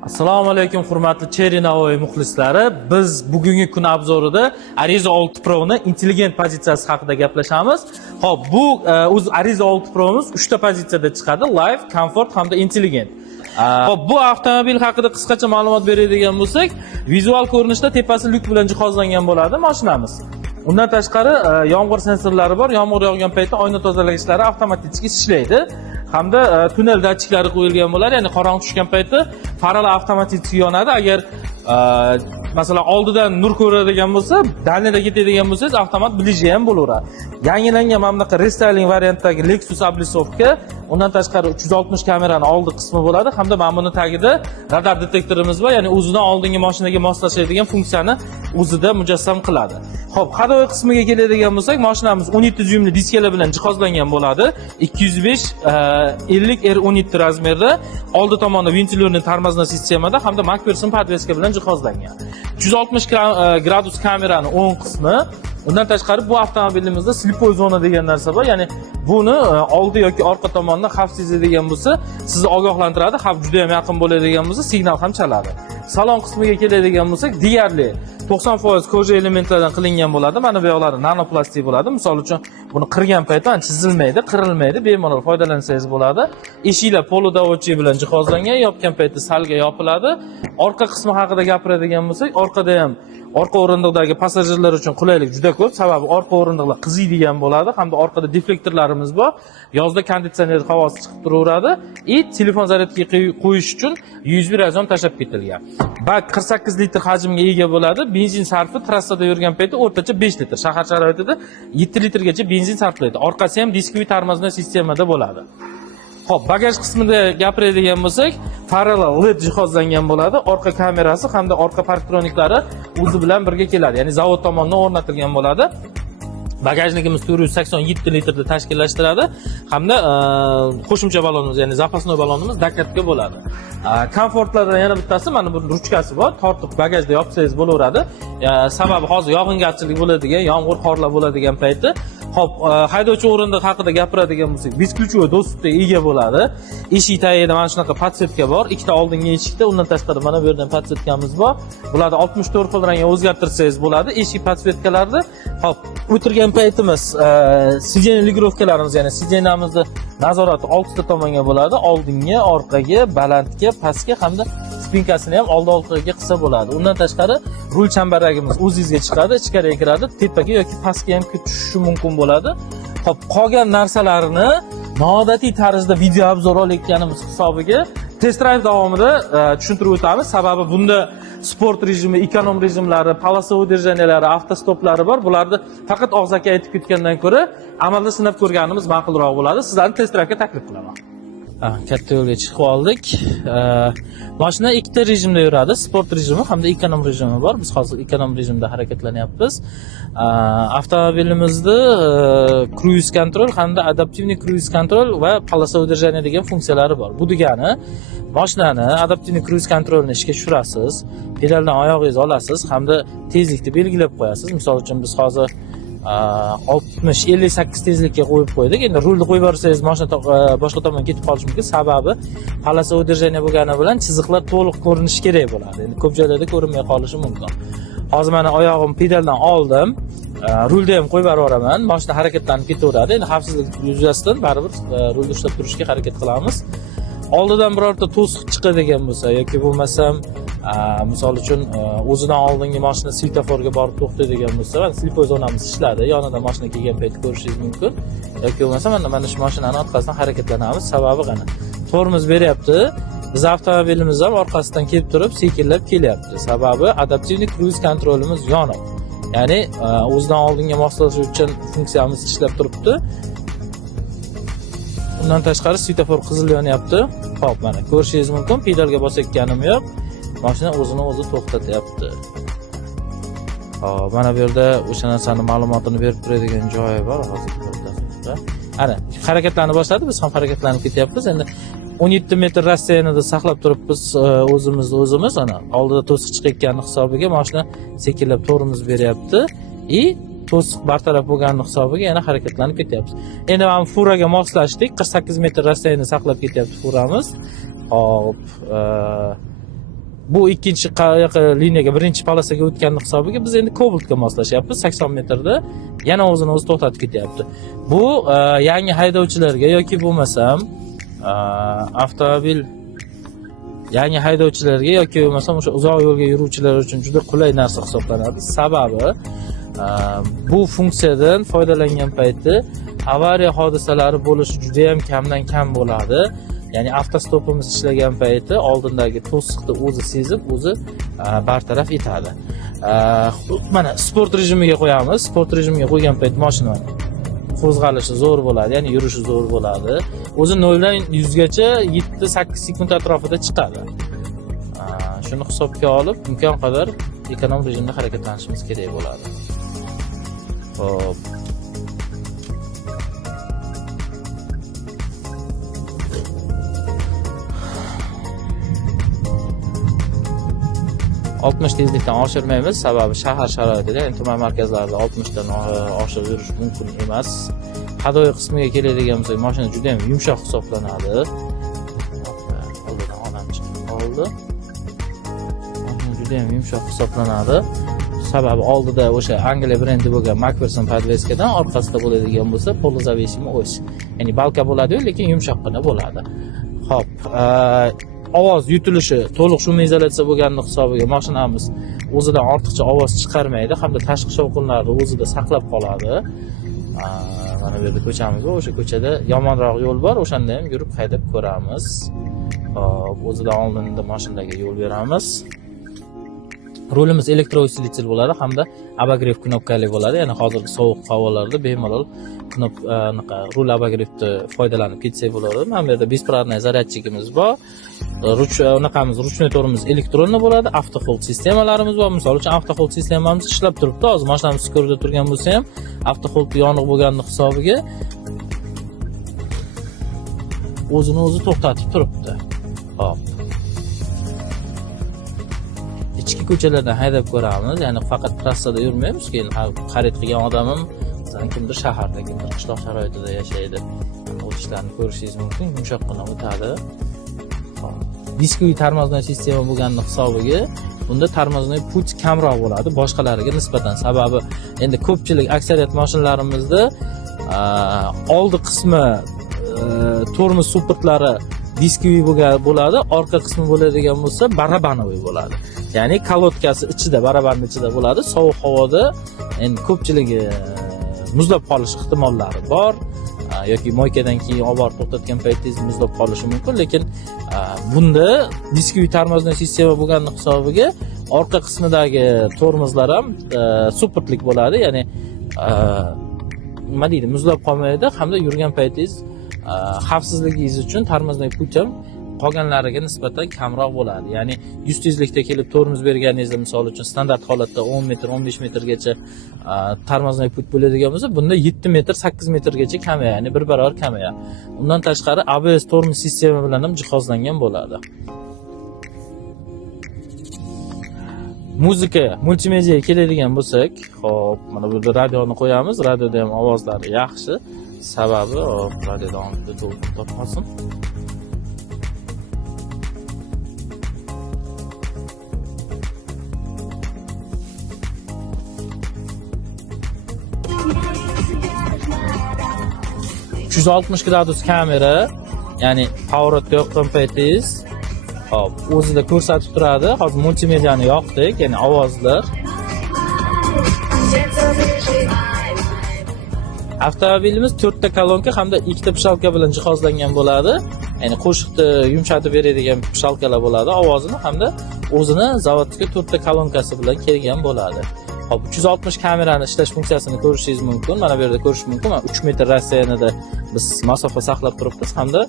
Assalomu alaykum hurmatli Cherry Navoiy muxlislari. Biz bugungi kun obzorida Ariza 6 Pro ni intelligent pozitsiyasi haqida gaplashamiz. Xo'p, bu o'z Ariza 6 Pro'miz 3 ta pozitsiyada chiqadi: Live, Comfort hamda Intelligent. Xo'p, bu avtomobil haqida qisqacha ma'lumot beradigan bo'lsak, vizual ko'rinishda tepasi lyuk bilan jihozlangan bo'ladi mashinamiz. Undan tashqari yomg'ir sensorlari bor. Yomg'ir yog'gan paytda oyna tozalagichlari avtomatik ishlaydi. Hamda tunnel datchiklari qo'yilgan bo'ladi. Ya'ni qorong'i tushgan paytda faralar avtomatik yonadi. Agar masalan oldidan nur ko'radigan bo'lsa, dalnida ketadigan bo'lsangiz, avtomat bilishi ham bo'laveradi. Yangilangan mana bunaqa restyling variantdagi Lexus облицовка, undan tashqari 360 kamerani oldi qismi bo'ladi. Hamda mana buni tagida radar detektorimiz bor. Ya'ni o'zidan oldingi mashinaga moslashadigan funksiyani o'zida mujassam qiladi. Xo'p, hadovoy qismiga keladigan bo'lsak, mashinamiz 17 dyumli diskalar bilan jihozlangan bo'ladi. 205 50R17 razmerda, oldi tomonda ventilyorli tormozna sistemada hamda MacPherson podveska bilan jihozlangan. 360 gradus kamerani o'ng qismi. Undan tashqari bu avtomobilimizda slipoy zona degan narsa bor. Ya'ni buni oldi yoki orqa tomondan xavf sezadigan bo'lsa, sizni ogohlantiradi. Xavf juda ham yaqin bo'ladigan bo'lsa, signal ham chaladi. Salon qismiga keladigan bo'lsak, deyarli 90% koja elementlardan qilingan bo'ladi. Mana bu yoqlari nanoplastik bo'ladi. Misol uchun buni qirgan paytda chizilmaydi, qirilmaydi, bemalol foydalansangiz bo'ladi. Eshiklar poludavochiy bilan jihozlangan, yopgan paytda salga yopiladi. Orqa qismi haqida gapiradigan bo'lsak, orqada ham orqa o'rindiqdagi passajirlar uchun qulaylik juda ko'p. Sababi orqa o'rindiqlar qiziydigan bo'ladi hamda orqada deflektorlarimiz bor. Yozda konditsioner havosi chiqib turaveradi. Telefon zaryadga qo'yish uchun USB razyon tashab ketilgan. Bak 48 litr hajmga ega bo'ladi. Benzin sarfi trassada yurgan paytda o'rtacha 5 litr, shahar sharoitida 7 litrgacha benzin sarflaydi. Orqasi ham diskoviy tormozna sistemada bo'ladi. Xo'p, bagaj qismida gapiradigan bo'lsak, parallel LED jihozlangan bo'ladi. Orqa kamerasi hamda orqa parktroniklari o'zi bilan birga keladi. Ya'ni zavod tomonidan o'rnatilgan bo'ladi. Bagajligimiz 487 litrda tashkillashtiradi hamda qo'shimcha balonimiz, ya'ni запасной balonimiz dakatga bo'ladi. Komfortlardan yana bittasi, mana bu ruchkasi bor. Tortib bagajda yopsangiz bo'laveradi. Sababi hozir yog'ingarchilik bo'ladigan, yomg'ir, qorlar bo'ladigan paytda. Xo'p, haydovchi o'rindiq haqida gapiradigan bo'lsak, beskluchovoy доступga ega bo'ladi. Eshik tagida mana shunaqa podsetka bor. Ikkita oldingi eshikda, undan tashqari mana bu yerdan podsetkamiz bor. Bularni 64 xil rangga o'zgartirsangiz bo'ladi. Eshik podsetkalarida, xo'p, o'tirgan paytimiz sideniya ligrovkalarimiz, ya'ni sideniyamizni nazorati 6 ta tomonga bo'ladi. Oldinga, orqaga, balandga, pastga hamda spinkasini ham oldi-orqaga qilsa bo'ladi. Undan tashqari rul chambaragimiz o'zingizga chiqadi, ichkariga kiradi, tepaga yoki pastga ham tushishi mumkin bo'ladi. Xo'p, qolgan narsalarni noodatiy tarzda video obzor olayotganimiz hisobiga test drive davomida tushuntirib o'tamiz. Sababi bunda sport rejimi, ekonom rejimlari, polosovoy держаниялari, avtostoplari bor. Bularni faqat og'zaki aytib ketgandan ko'ra amalda sinab ko'rganimiz ma'qulroq bo'ladi. Sizlarni test drive'ga taklif qilaman. Katta yo'lga chiqib oldik. Mashina ikkita rejimda yuradi, sport rejimi hamda ekonom rejimi bor. Biz hozir ekonom rejimda harakatlanyapmiz. Avtomobilimizda cruise control hamda adaptivniy cruise control va polosovoy держание degan funksiyalari bor. Bu degani, mashinani adaptivniy cruise controlni ishga tushirasiz, pedaldan oyog'ingizni olasiz hamda tezlikni belgilab qo'yasiz. Misol uchun biz hozir 60-58 tezlikka qo'yib qo'ydik. Endi rulni qo'yib yuborsangiz, mashina boshqa tomonga ketib qolishi mumkin. Sababi polosovoy держание bo'lgani bilan chiziqlar to'liq ko'rinishi kerak bo'ladi. Endi ko'p joylarda ko'rinmay qolishi mumkin. Hozir mana oyog'im pedaldan oldim. Rulda ham qo'yib yuboraman. Mashina harakatlanib ketaveradi. Endi xavfsizlik yuzasidan baribir rulni ushlab turishga harakat qilamiz. Oldidan birorta to'siq chiqadigan bo'lsa yoki bo'lmasam misol uchun o'zidan oldingi mashina svetoforga borib to'xtaydigan bo'lsa, mana slipoy zonamiz ishladi. Yonida mashina kelgan paytda ko'rishingiz mumkin. Yoki bo'lmasa mana shu mashinani orqasidan harakatlanamiz. Sababi qani? Tormoz beryapti. Biz avtomobilimiz ham orqasidan kelib turib, sekinlab kelyapti. Sababi adaptivniy cruise kontrolimiz yoniq. Ya'ni o'zidan oldinga moslashuvchi funksiyamiz ishlab turibdi. Undan tashqari svetofor qizil yonyapti. Xo'p, mana ko'rishingiz mumkin, pedalga bosayotganim yo'q. Mashina o'zini o'zi to'xtatyapti. Xo'p, mana bu yerda o'sha narsaning ma'lumotini berib turadigan joyi bor hozir burada. Ana, harakatlanib boshladi, biz ham harakatlanib ketyapmiz. Endi 17 metr rastiyanida saqlab turibmiz o'zimiz. Ana, oldida to'siq chiqayotgani hisobiga mashina sekinlab tormoz beryapti. To'siq bartaraf bo'lgani hisobiga yana harakatlanib ketyapmiz. Endi mana furaga moslashdik. 48 metr rastiyani saqlab ketyapti furamiz. Hop, bu ikkinchi liniyaga birinchi polosaga o'tganni hisobiga biz endi Cobalt'ga moslashyapmiz. 80 metrda yana o'zini o'zi to'xtatib ketyapti. Bu yangi haydovchilarga yoki bo'lmasam avtomobil yangi haydovchilarga yoki bo'lmasam o'sha uzoq yo'lga yuruvchilar uchun juda qulay narsa hisoblanadi. Sababi bu funksiyadan foydalangan payti avariya hodisalari bo'lishi juda ham kamdan kam bo'ladi. Ya'ni avtostopimiz ishlagan payti oldindagi to'siqni o'zi sezib, o'zi bartaraf etadi. Mana sport rejimiga qo'yamiz. Sport rejimiga qo'ygan payt mashina qo'zg'alishi zo'r bo'ladi, ya'ni yurishi zo'r bo'ladi. O'zi 0 dan 100 gacha 7-8 sekund atrofida chiqadi. Shuni hisobga olib, imkon qadar ekonom rejimda harakatlanishimiz kerak bo'ladi. Xo'p. %60 tezlikdan oshirmaymiz, sababi shahar sharoitida, ya'ni tuman markazlarida 60 dan oshirib yurish mumkin emas. Hadoyi qismiga keladigan bo'lsak, mashina juda ham yumshoq hisoblanadi. Oldidan onam chiqib qoldi. Mashina juda ham yumshoq hisoblanadi. Sababi oldida o'sha Angliya brendi bo'lgan McPherson podveskadan, orqasida bo'ladigan bo'lsa polozaveshimi o'sh. Ya'ni balka bo'ladi-yu, lekin yumshoqqina bo'ladi. Xo'p, ovoz yutilishi to'liq shumoizolyatsiya bo'lganini hisobiga mashinamiz o'zidan ortiqcha ovoz chiqarmaydi hamda tashqi shovqinlarni o'zida saqlab qoladi. Mana bu yerda ko'chamiz bor, o'sha ko'chada yomonroq yo'l bor, o'shanda ham yurib haydab ko'ramiz. Hop, o'zidan oldinda mashinaga yo'l beramiz. Rulimiz elektrousilitel bo'ladi hamda abagrev knopkali bo'ladi. Ya'ni hozirgi sovuq havolarda bemalol rul abagrevidan foydalanib ketsak bo'ladi. Mana bu yerda besprovодной zaryadchigimiz bor. Ruchnoy tormoz elektronli bo'ladi. Avtohold sistemalarimiz bor. Misol uchun avtohold sistemamiz ishlab turibdi. Hozir mashinamiz ko'rida turgan bo'lsa ham, avtohold yoniq bo'lganini hisobiga o'zini o'zi to'xtatib turibdi. Hop. Ichki ko'chalardan haydab ko'ramiz, ya'ni faqat trassada yurmaymiz, keyin xarid qilgan odamim masalan kimdir shaharda, kimdir qishloq sharoitida yashaydi. O'tishlarni ko'rishingiz mumkin, yumshoqqina o'tadi. Diskoviy tormoznoy sistema bo'lganini hisobiga bunda tormoznoy put kamroq bo'ladi boshqalariga nisbatan. Sababi endi ko'pchilik aksariyat mashinalarimizda oldi qismi tormoz supportlari diskoviy bo'ladi, orqa qismi bo'ladigan bo'lsa barabanoviy bo'ladi. Ya'ni kalotkasi ichida, barabarning ichida bo'ladi. Sovuq havoda endi ko'pchiligi muzlab qolish ehtimollari bor yoki moykadan keyin olib borib to'xtatgan paytingiz muzlab qolishi mumkin, lekin bunda diskoviy tormoznoy sistema bo'lgan hisobiga orqa qismidagi tormozlar ham supportlik bo'ladi, ya'ni nima deydi, muzlab qolmaydi hamda yurgan paytingiz xavfsizligingiz uchun tormoznoy put ham qolganlariga nisbatan kamroq bo'ladi. Ya'ni 100 tezlikda kelib tormoz berganingizda, misol uchun standart holatda 10 metr, 15 metrgacha tormoznoy put bo'ladigan bo'lsa, bunda 7 metr, 8 metrgacha kamayadi, ya'ni bir barobar kamayadi. Undan tashqari ABS tormoz sistema bilan ham jihozlangan bo'ladi. Muzika, multimediaga keladigan bo'lsak, hop, mana bu yerda radioni qo'yamiz. Radioda ham ovozlari yaxshi. Sababi, radioda oldida to'xtab qolsin. ...360 gradus kamera, ya'ni pоворotda yoqqan paytingiz hop, o'zida ko'rsatib turadi. Hozir multimediani yoqdik, ya'ni ovozlar. Avtomobilimiz 4 ta kolonka hamda 2 ta pishalka bilan jihozlangan bo'ladi. Ya'ni qo'shiqni yumshatib beradigan pishalkalar bo'ladi, ovozini hamda o'zini zavodga 4 ta kolonkasi bilan kelgan bo'ladi. Hop, 360 kamerani ishlash funksiyasini ko'rishingiz mumkin. Mana bu yerda ko'rish mumkin. 3 metr rassiyanida biz masofa saqlab turibmiz hamda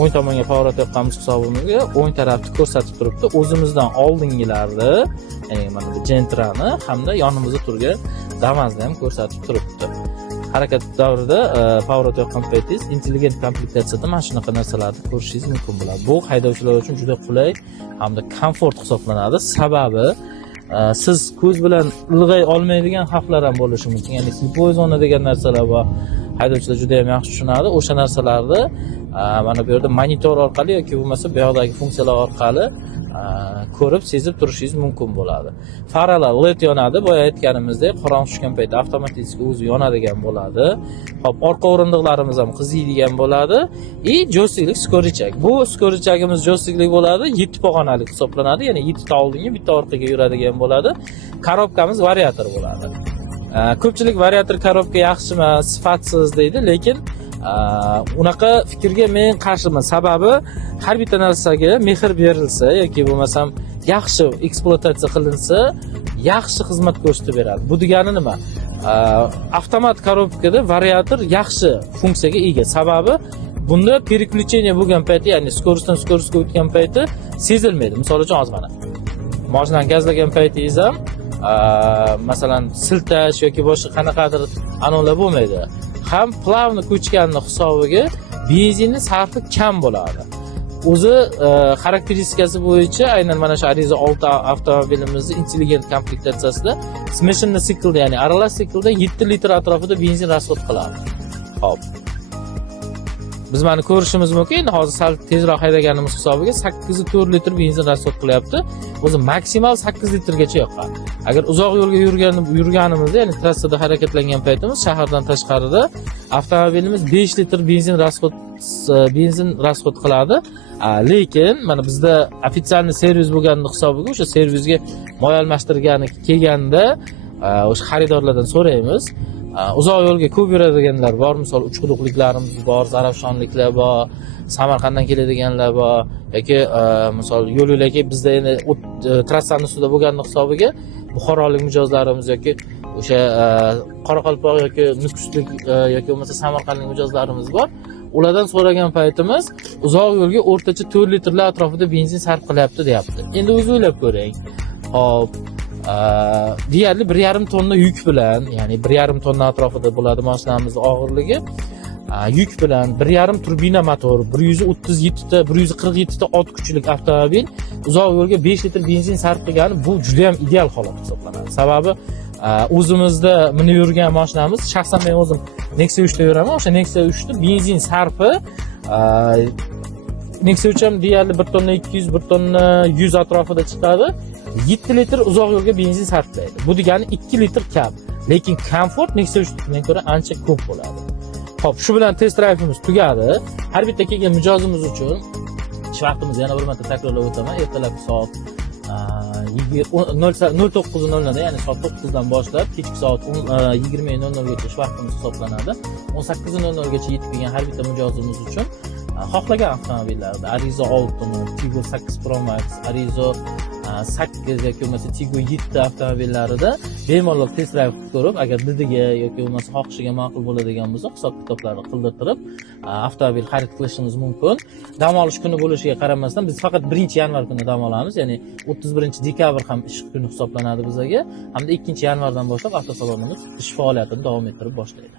o'ng tomonga pоворot yoqqanimiz hisobimizga o'ng tarafni ko'rsatib turibdi. O'zimizdan oldingilarni, ya'ni mana bu Gentrani hamda yonimizda turgan Damas'ni ham ko'rsatib turibdi. Harakat davrida pоворot yoqqan paytingiz intelligent komplektatsiyada mana shunaqa narsalarni ko'rishingiz mumkin bo'ladi. Bu haydovchilar uchun juda qulay hamda komfort hisoblanadi. Sababi siz ko'z bilan ilg'ay olmaydigan xavflar ham bo'lishi mumkin. Ya'ni slipoy zona degan narsalar bor. Haydovchilar juda ham yaxshi tushunadi. O'sha narsalarni mana bu yerda monitor orqali yoki bo'lmasa bu yoqdagi funksiyalar orqali ko'rib, sezib turishingiz mumkin bo'ladi. Faralar LED yonadi, boya aytganimizdek, qorong'i tushgan paytda avtomatik o'zi yonadigan bo'ladi. Hop, orqa o'rindiqlarimiz ham qiziydigan bo'ladi. Joystiklik skorichak. Bu skorichagimiz joystiklik bo'ladi, 7 pog'onalik hisoblanadi. Ya'ni 7 ta oldinga, bitta orqaga yuradigan bo'ladi. Korobkamiz variator bo'ladi. Ko'pchilik variator korobka yaxshi emas, sifatsiz deydi, lekin unaqa fikrga men qarshiman. Sababi har bitta narsaga mehr berilsa yoki bo'lmasam yaxshi ekspluatatsiya qilinsa, yaxshi xizmat ko'rsatib beradi. Bu degani nima? Avtomat korobkada variator yaxshi funksiyaga ega. Sababi bunda переключение bo'lgan payti, ya'ni skorostidan skorostga o'tgan payti sezilmaydi. Misol uchun hozir mana mashinani gazlagan paytingiz ham masalan siltash yoki boshqa qanaqadir anolar bo'lmaydi. Ham plavni ko'chganning hisobiga benzinning sarfi kam bo'ladi. O'zi xarakteristikasi bo'yicha aynan mana shu Ariza 6 avtomobilimizning intelligent komplektatsiyasida smeshanный siklda, ya'ni aralash siklda 7 litr atrofida benzin rasxod qiladi. Xo'p. Biz mana ko'rishimiz mumkin, hozir sal tezroq haydaganimiz hisobiga 8.4 litr benzin rasxod qilyapti. O'zi maksimal 8 litrgacha yoqqan. Agar uzoq yo'lga yurganimizda, ya'ni trassada harakatlangan paytimiz shahardan tashqarida avtomobilimiz 5 litr benzin rasxod qiladi. Lekin mana bizda ofitsialniy servis bo'lganini hisobiga o'sha servisga moy almashtirgani kelganda o'sha xaridorlardan so'raymiz. Uzoq yo'lga ko'p yuradiganlar bor, misol uchquduqliklarimiz bor, zarafshonliklar bor, Samarqanddan keladiganlar bor yoki misol yo'l-yo'lakay bizda endi trassaning ustida bo'lgani hisobiga Buxorolik mijozlarimiz yoki o'sha Qoraqalpoq yoki Nukuslik yoki bo'lmasa Samarqandlik mijozlarimiz bor. Ulardan so'ragan paytimiz uzoq yo'lga o'rtacha 4 litrlar atrofida benzin sarf qilyapti, deyapti. Endi o'zi o'ylab ko'ring. Hop, deyarli 1,5 tonna yuk bilan, ya'ni 1,5 tonna atrofida bo'ladi mashinamizning og'irligi. Yuk bilan 1,5 turbina motor, 137 ta, 147 ta ot kuchlik avtomobil uzoq yo'lga 5 litr benzin sarf qilgani bu juda ham ideal holat hisoblanadi. Sababi o'zimizda minib yurgan mashinamiz, shaxsan men o'zim Nexia 3 da yuraman. O'sha Nexia 3 da benzin sarfi Nexia 3 ham deyarli 1 tonna 200, 1 tonna 100 atrofida chiqadi. 7 litr uzoq yo'lga benzin sarflaydi. Bu degani 2 litr kam. Lekin komfort Nexia 3dan ko'ra ancha ko'p bo'ladi. Xo'p, shu bilan test drayvimiz tugadi. Har bitta kelgan mijozimiz uchun shu vaqtimizni yana bir marta takrorlab o'taman. Ertalabki soat 09:00 da, ya'ni soat 9 dan boshlab kechki soat 20:00 gacha shu vaqtimiz hisoblanadi. 18:00 gacha yetib kelgan har bitta mijozimiz uchun xohlagan avtomobillarda Ariza 6, Tiggo 8 Pro Max, Ariza 8 yoki bo'lmasa Tiggo 7 avtomobillarida bemalol test drive ko'rib, agar didiga yoki bo'lmasa xohishiga ma'qul bo'ladigan bo'lsa, hisob-kitoblarni qildirtirib avtomobil xarid qilishingiz mumkin. Dam olish kuni bo'lishiga qaramasdan biz faqat 1-yanvar kuni dam olamiz, ya'ni 31-dekabr ham ish kuni hisoblanadi bizga, hamda 2-yanvardan boshlab avtosalonimiz ish faoliyatini davom ettirib boshlaydi.